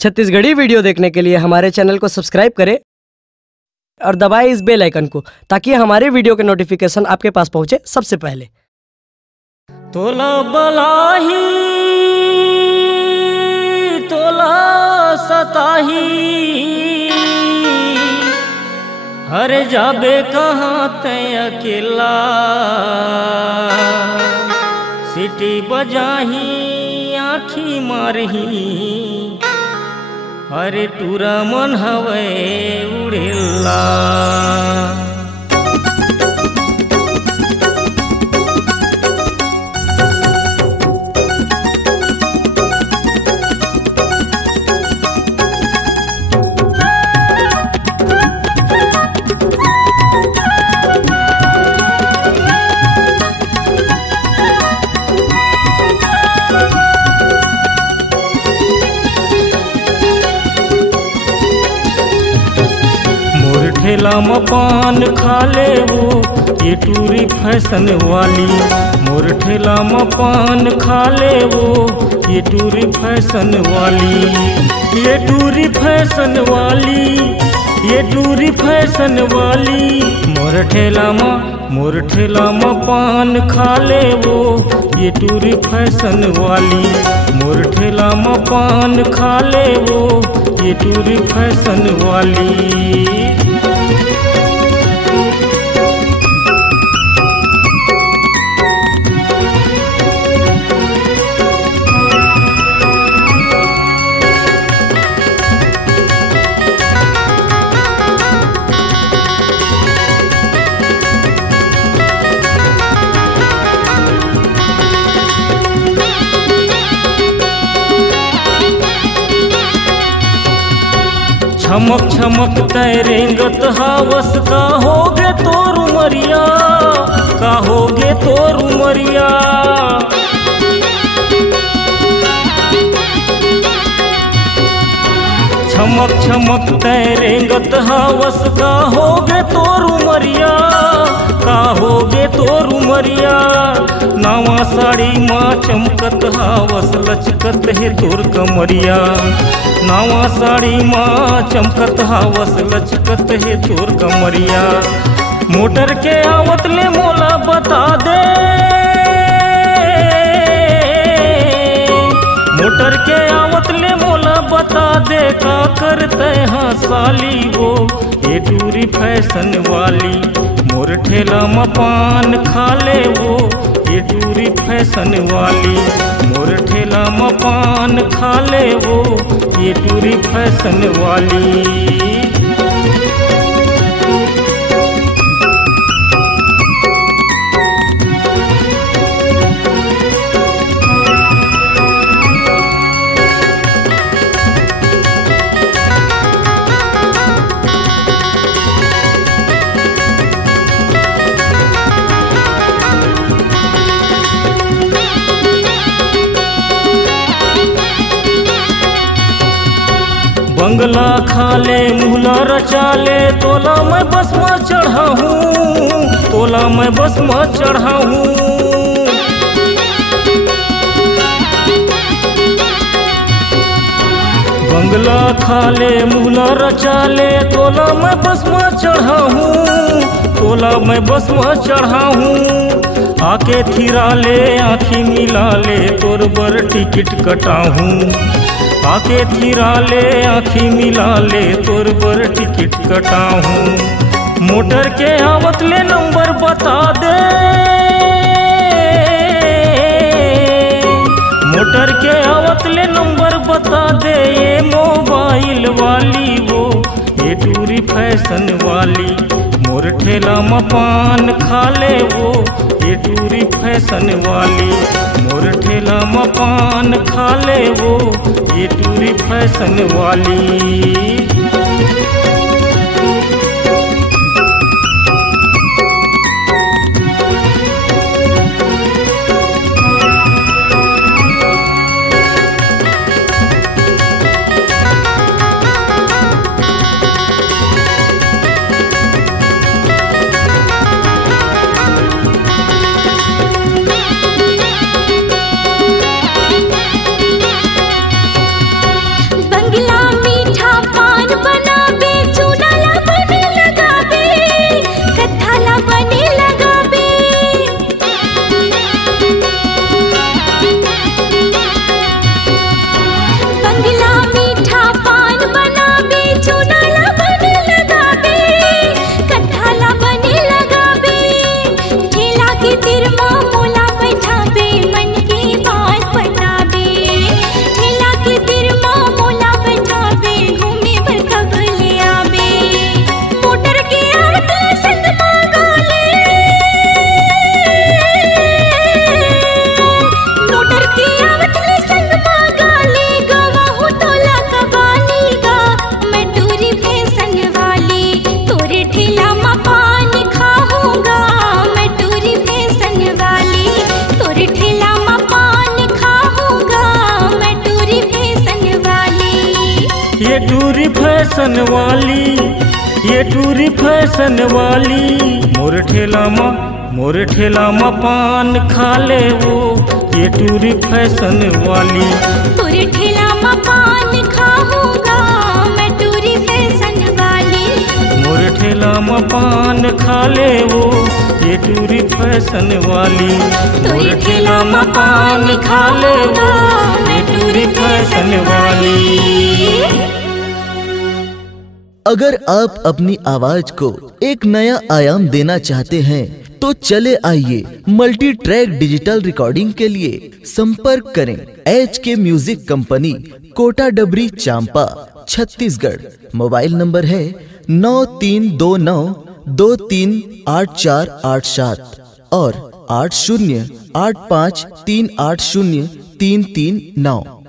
Chhattisgarhi video देखने के लिए हमारे चैनल को सब्सक्राइब करें और दबाएं इस बेल आइकन को ताकि हमारे वीडियो के नोटिफिकेशन आपके पास पहुंचे सबसे पहले। तोला बलाही तोला सताही हर जाबे कहाँ तय अकेला सिटी बजाही आँखी मारही अरे टूरा मन हवे उड़ेला। ठेला में पान खा ले वो ये टूरी फैशन वाली, मोर ठेला में पान खा ले वो ये टूरी फैशन वाली, ये टूरी फैशन वाली, ये टूरी फैशन वाली। मोर ठेला में पान खा ले वो ये टूरी फैशन वाली, मोर ठेला में पान खा ले वो ये टूरी फैशन वाली। छमक छमक तैरेंगत हावस का होगे तोर उमरिया, का होगे तोर उमरिया। छमक छमक तैरेंगत हावस का होगे तोर उमरिया, का होगे तोर उमरिया। नावा साड़ी माँ चमकत हावस लचकत है तोर कमरिया, नावा साड़ी माँ चमकत हावस लचकत है तोर कमरिया। मोटर के आवत ले मोला बता दे, मोटर के आवत ले मोला बता दे का करते हाँ साली वो ये टूरी फैशन वाली। मोर ठेला में पान खा ले वो ये टूरी फैशन वाली, मोर ठेला में पान खा ले वो ये टूरी फैशन वाली। बंगला खा ले मुहला रचा ले तोला मैं बस में चढ़ा हूँ, तोला मैं बस में चढ़ा हूँ। बंगला खा ले मुहला रचा ले तोला मैं बस में चढ़ा हूँ, तोला मैं बस में चढ़ा हूँ। आके थिरा ले आँखी मिला ले तोर बर टिकट कटा हूँ, आके थिरा ले आँखी मिला ले तोर बर टिकट कटा हूँ। मोटर के आवत ले नंबर बता दे, मोटर के आवत ले नंबर बता दे ये मोबाइल वाली वो ये टूरी फैशन वाली। मोर ठेला में पान खा ले वो ये टूरी फैशन वाली, मोर ठेला में पान खा ले वो ये टूरी फैशन वाली। बंगला ये टूरी फैशन वाली, ये टूरी फैशन वाली। मोर ठेला मा पान खा ले वो, ये टूरी फैशन वाली। तोरे ठेला मा पान खाऊंगा मैं टूरी फैशन वाली। मोर ठेला मा पान खा ले वो, ये टूरी फैशन वाली। तोरे ठेला मा पान खा ले वो, खाऊंगा मैं टूरी फैशन वाली। अगर आप अपनी आवाज को एक नया आयाम देना चाहते हैं तो चले आइए मल्टी ट्रैक डिजिटल रिकॉर्डिंग के लिए संपर्क करें HK म्यूजिक कंपनी, कोटा डबरी, चांपा, छत्तीसगढ़। मोबाइल नंबर है 9329238487 और 8085380339।